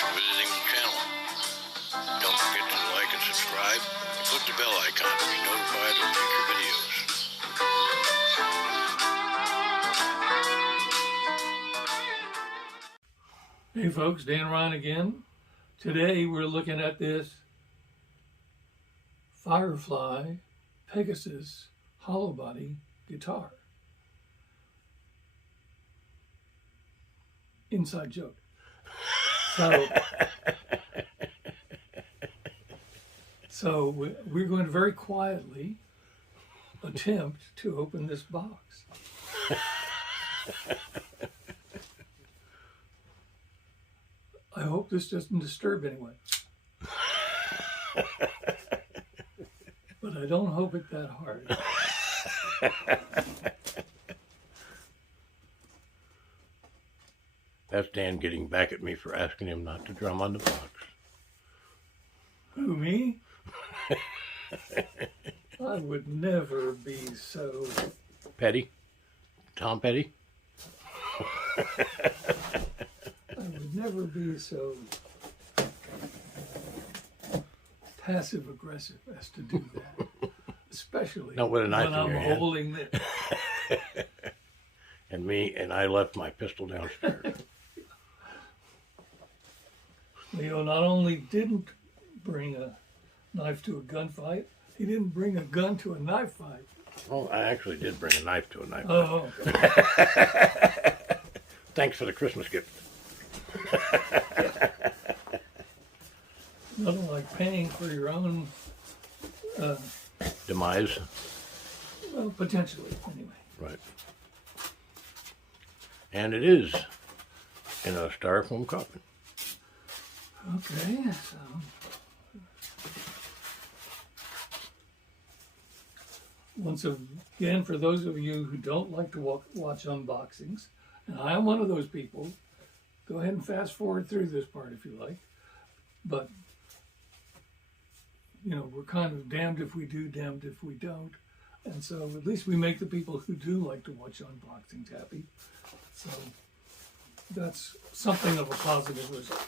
for visiting the channel. Don't forget to like and subscribe and click the bell icon to be notified of future videos. Hey folks, Dan Ryan again. Today we're looking at this Firefly Pegasus Hollowbody guitar. Inside joke. So we're going to very quietly attempt to open this box. I hope this doesn't disturb anyone. But I don't hope it that hard. That's Dan getting back at me for asking him not to drum on the box. Who, me? I would never be so... Petty? Tom Petty? I would never be so passive-aggressive as to do that. Especially Not with a knife when in I'm your hand. holding it. And I left my pistol downstairs. Leo not only didn't bring a knife to a gunfight, he didn't bring a gun to a knife fight. Well, I actually did bring a knife to a knife. Oh, okay. Thanks for the Christmas gift. Nothing like paying for your own, Demise. well, potentially, anyway. Right. And it is in a styrofoam coffin. Okay, so once again, for those of you who don't like to watch unboxings, and I am one of those people, go ahead and fast forward through this part if you like. But, you know, we're kind of damned if we do, damned if we don't. And so at least we make the people who do like to watch unboxings happy. So that's something of a positive result.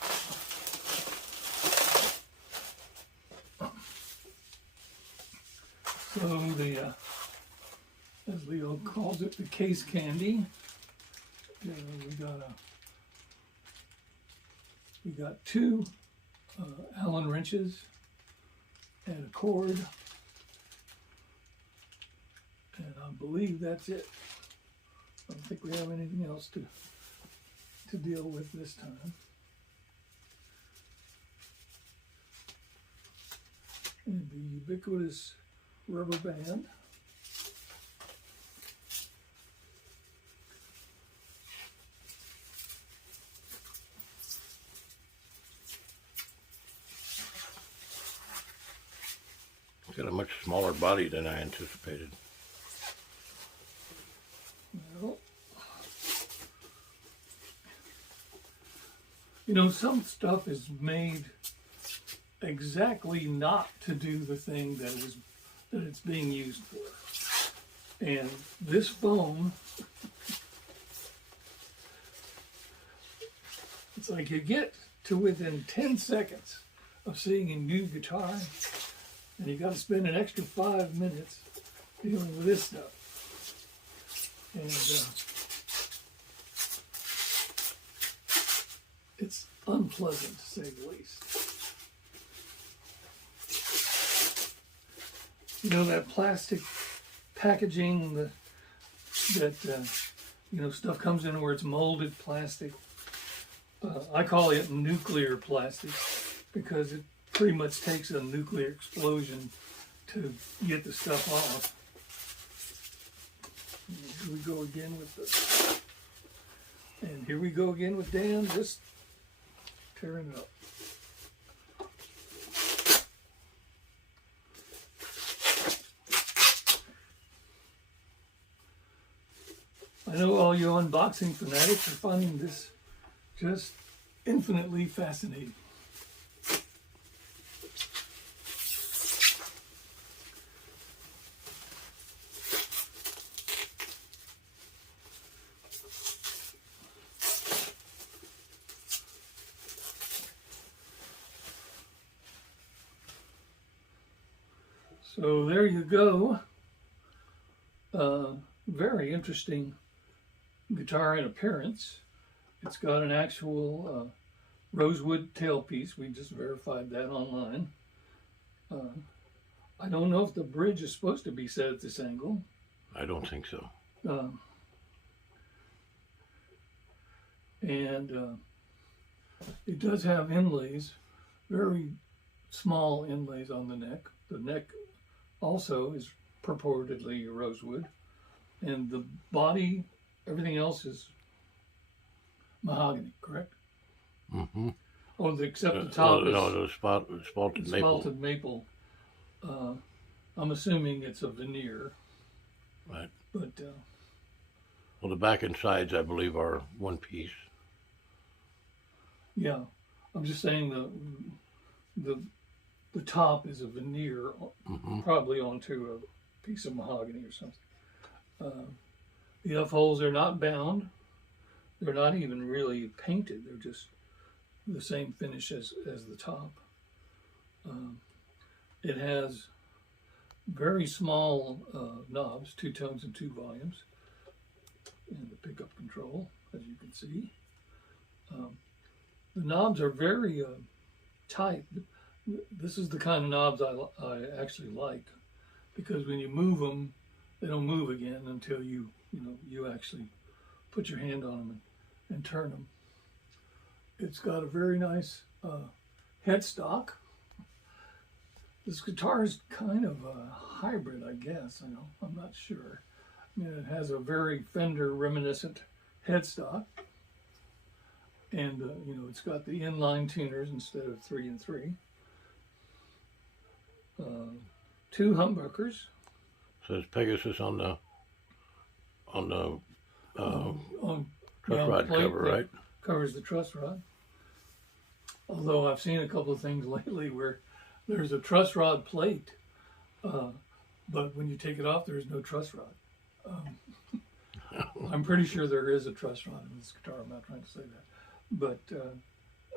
So the, as Leo calls it, the case candy. We got two Allen wrenches and a cord, and I believe that's it. I don't think we have anything else to deal with this time. And the ubiquitous rubber band. It's got a much smaller body than I anticipated. Well, you know, some stuff is made exactly not to do the thing that it's being used for. And this foam, it's like you get to within 10 seconds of seeing a new guitar, and you got to spend an extra 5 minutes dealing with this stuff. And it's unpleasant to say the least. You know, that plastic packaging that you know, stuff comes in where it's molded plastic. I call it nuclear plastic because it pretty much takes a nuclear explosion to get the stuff off. Here we go again with and here we go again with Dan just tearing it up. I know all you unboxing fanatics are finding this just infinitely fascinating. So there you go. Very interesting guitar in appearance. It's got an actual rosewood tailpiece. We just verified that online. I don't know if the bridge is supposed to be set at this angle. I don't think so. And it does have inlays, very small inlays on the neck. The neck also is purportedly rosewood, and the body, everything else is mahogany, correct? Mm-hmm. Oh, except the top is the spalted maple. Spalted maple. I'm assuming it's a veneer. Right. But Well, the back and sides, I believe, are one piece. yeah, I'm just saying the top is a veneer, probably onto a piece of mahogany or something. The F-holes are not bound. They're not even really painted. They're just the same finish as the top. It has very small knobs, 2 tones and 2 volumes, and the pickup control, as you can see. The knobs are very tight. This is the kind of knobs I actually like, because when you move them, they don't move again until you actually put your hand on them and turn them. It's got a very nice headstock. This guitar is kind of a hybrid, I guess. I'm not sure. I mean, it has a very Fender reminiscent headstock, and it's got the inline tuners instead of 3 and 3. 2 humbuckers. Says Pegasus on the truss rod plate cover, right? Covers the truss rod. Although I've seen a couple of things lately where there's a truss rod plate, but when you take it off, there's no truss rod. I'm pretty sure there is a truss rod in this guitar. I'm not trying to say that, but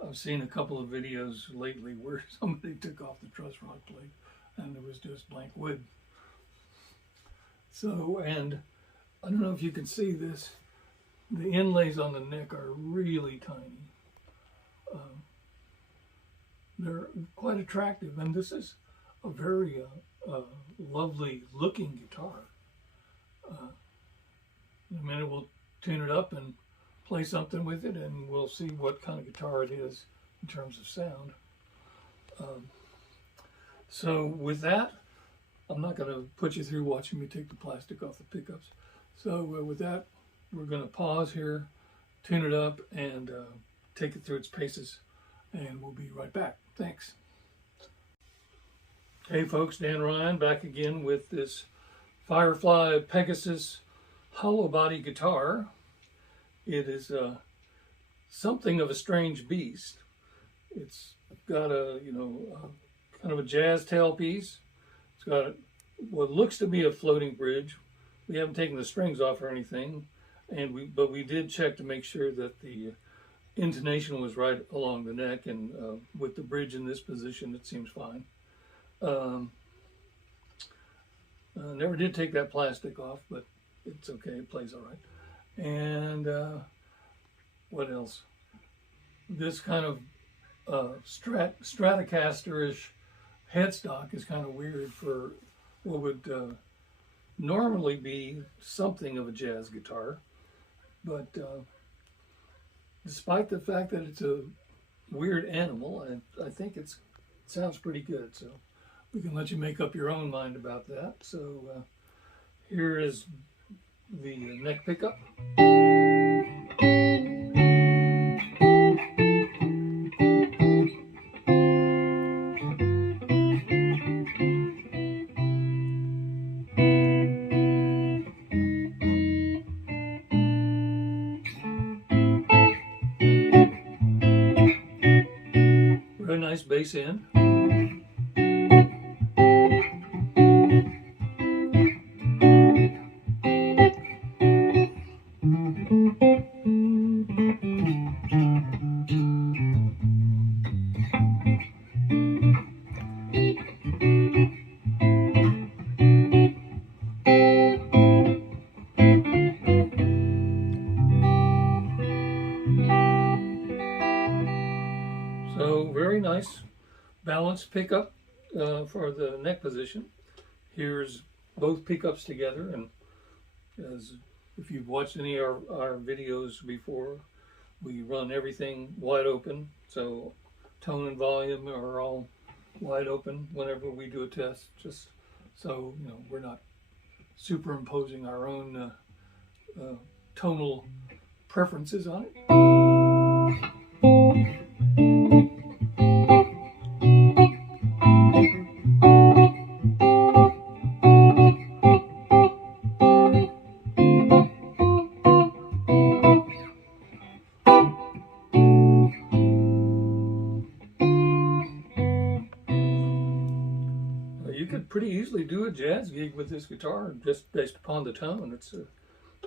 I've seen a couple of videos lately where somebody took off the truss rod plate and it was just blank wood. So, and I don't know if you can see this, the inlays on the neck are really tiny. They're quite attractive, and this is a very lovely looking guitar. In a minute we'll tune it up and play something with it, and we'll see what kind of guitar it is in terms of sound. So with that, I'm not going to put you through watching me take the plastic off the pickups. So with that, we're going to pause here, tune it up, and take it through its paces, and we'll be right back. Thanks. Hey folks, Dan Ryan back again with this Firefly Pegasus Hollowbody guitar. It is something of a strange beast. It's got a kind of a jazz tailpiece. It's got what looks to be a floating bridge. We haven't taken the strings off or anything, but we did check to make sure that the intonation was right along the neck, and with the bridge in this position, it seems fine. Never did take that plastic off, but it's okay. It plays all right. And what else? This kind of Stratocaster-ish headstock is kind of weird for what would normally be something of a jazz guitar, but despite the fact that it's a weird animal, I think it sounds pretty good. So we can let you make up your own mind about that. So here is the neck pickup. Very nice bass end. So very nice balanced pickup for the neck position. Here's both pickups together, and as if you've watched any of our videos before, we run everything wide open, so tone and volume are all wide open whenever we do a test, just so we're not superimposing our own tonal preferences on it. You could pretty easily do a jazz gig with this guitar just based upon the tone. It's a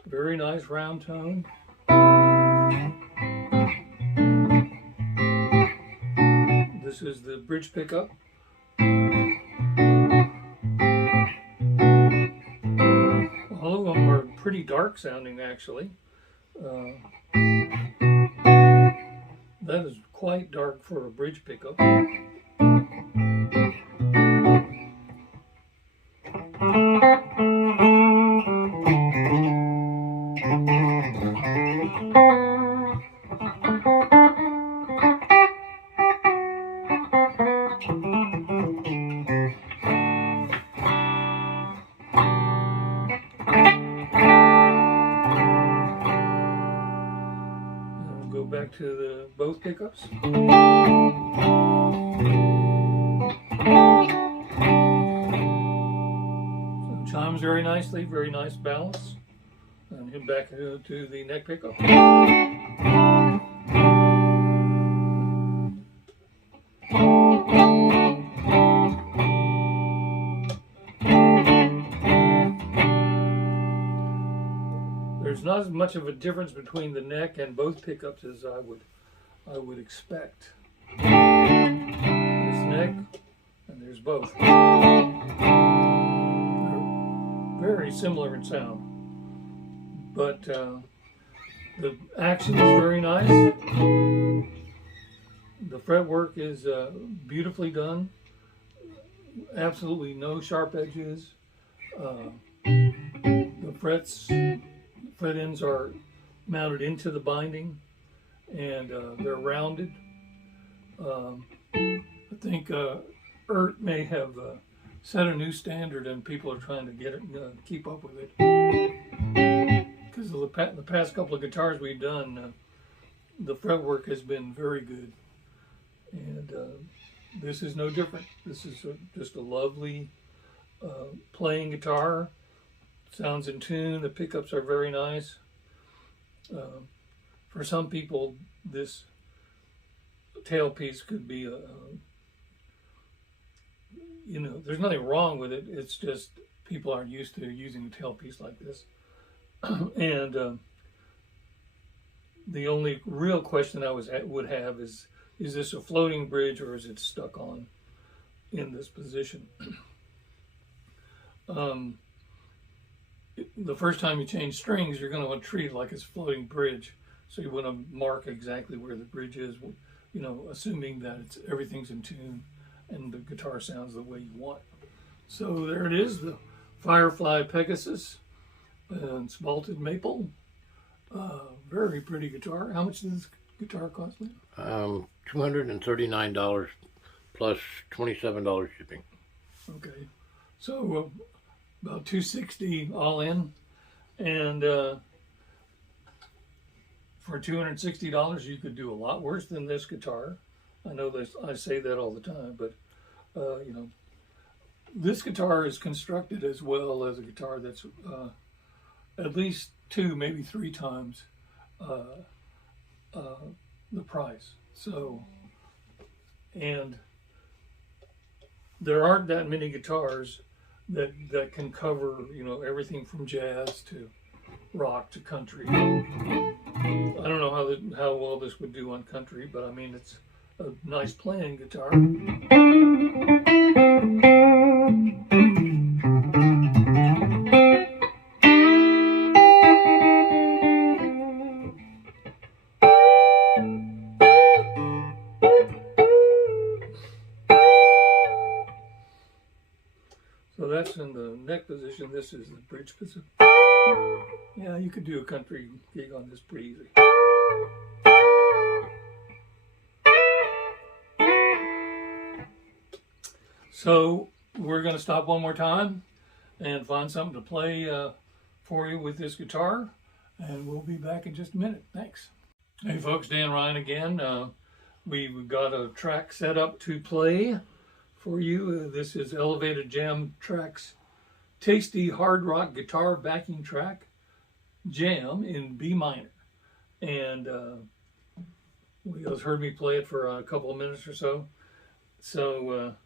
very nice round tone. This is the bridge pickup. All of them are pretty dark sounding, actually. That is quite dark for a bridge pickup. Go back to the both pickups. So chimes very nicely, very nice balance. And head back to the neck pickup. There's not as much of a difference between the neck and both pickups as I would expect. There's neck and there's both. They're very similar in sound, but the action is very nice. The fretwork is beautifully done. Absolutely no sharp edges. The fret ends are mounted into the binding, and they're rounded. I think ERT may have set a new standard, and people are trying to get it, keep up with it. Because the past couple of guitars we've done, the fretwork has been very good, and this is no different. This is just a lovely playing guitar. Sounds in tune. The pickups are very nice. For some people, this tailpiece could be there's nothing wrong with it. It's just people aren't used to using a tailpiece like this. And the only real question I would have is this a floating bridge or is it stuck on in this position? The first time you change strings, you're going to want to treat it like it's a floating bridge. So you want to mark exactly where the bridge is, assuming that everything's in tune and the guitar sounds the way you want. So there it is, the Firefly Pegasus and Spalted Maple. Very pretty guitar. How much does this guitar cost me? $239 plus $27 shipping. Okay, so about $260 all in, and for $260 you could do a lot worse than this guitar. I know this, I say that all the time, but this guitar is constructed as well as a guitar that's at least 2, maybe 3 times the price. So, and there aren't that many guitars that can cover everything from jazz to rock to country. I don't know how well this would do on country, but I mean it's a nice playing guitar. So that's in the neck position. This is the bridge position. Yeah, you could do a country gig on this pretty easy. So we're going to stop one more time and find something to play for you with this guitar, and we'll be back in just a minute. Thanks. Hey folks, Dan Ryan again. We've got a track set up to play for you. This is Elevated Jam Tracks Tasty Hard Rock Guitar Backing Track Jam in B minor. And you guys heard me play it for a couple of minutes or so. So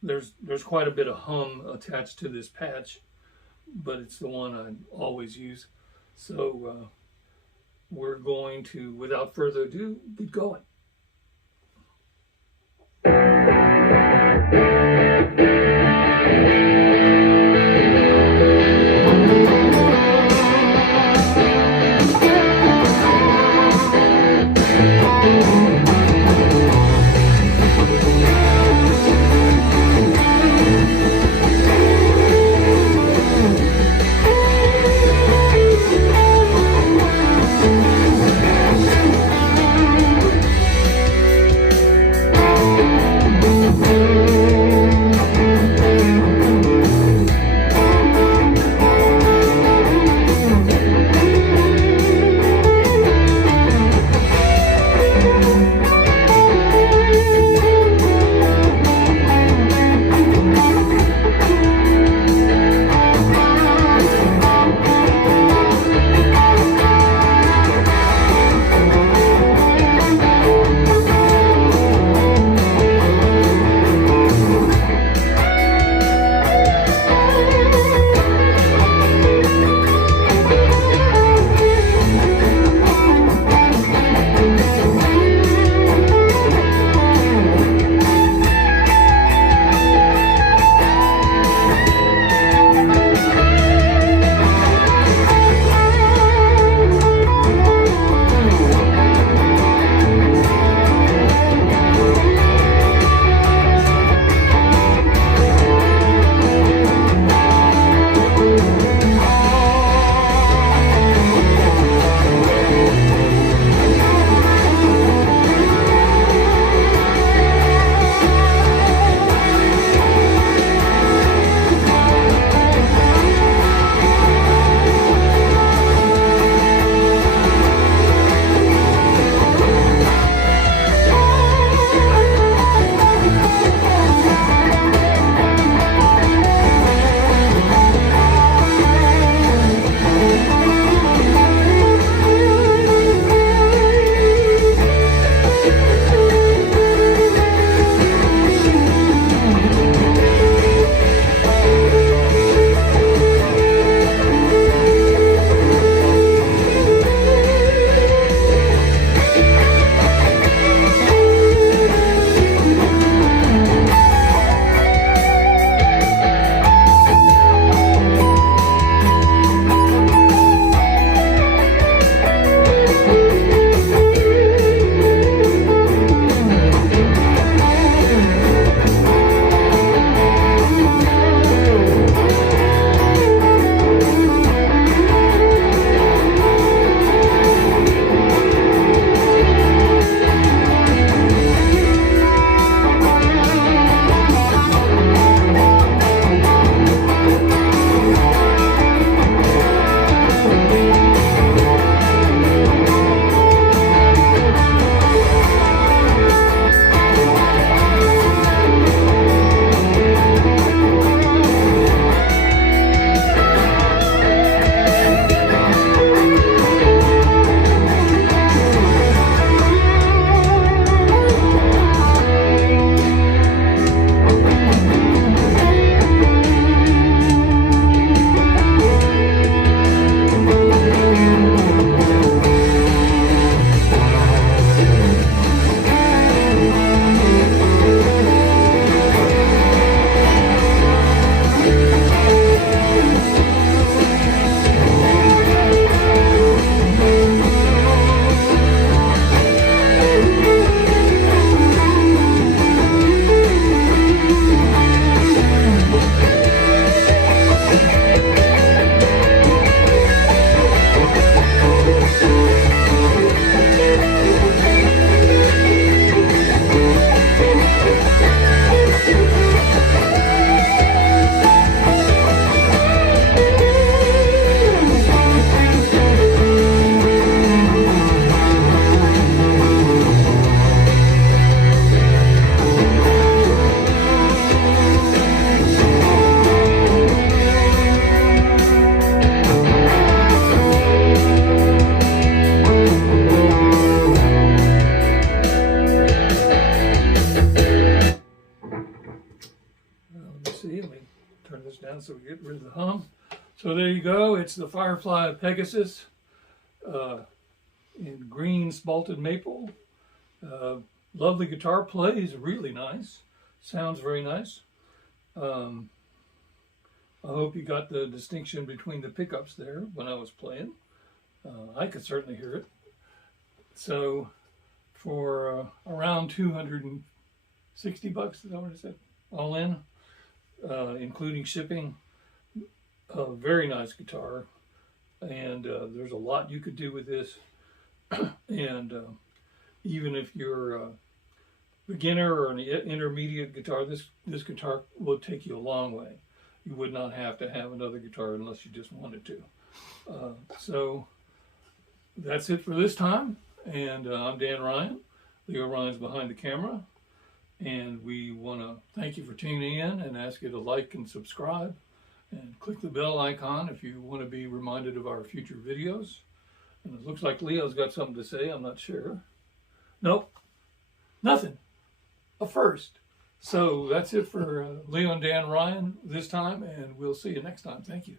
there's quite a bit of hum attached to this patch, but it's the one I always use. So we're going to, without further ado, get going. down so we get rid of the hum. So there you go. It's the Firefly Pegasus in green spalted maple. Lovely guitar, plays really nice. Sounds very nice. I hope you got the distinction between the pickups there when I was playing. I could certainly hear it. So for around $260, is that what I said? All in, including shipping. A very nice guitar, and there's a lot you could do with this. And even if you're a beginner or an intermediate guitar, this guitar will take you a long way. You would not have to have another guitar unless you just wanted to. So that's it for this time. And I'm Dan Ryan. Leo Ryan's behind the camera. And we want to thank you for tuning in and ask you to like and subscribe. And click the bell icon if you want to be reminded of our future videos. And it looks like Leo's got something to say. I'm not sure. Nope. Nothing. A first. So that's it for Leo and Dan Ryan this time. And we'll see you next time. Thank you.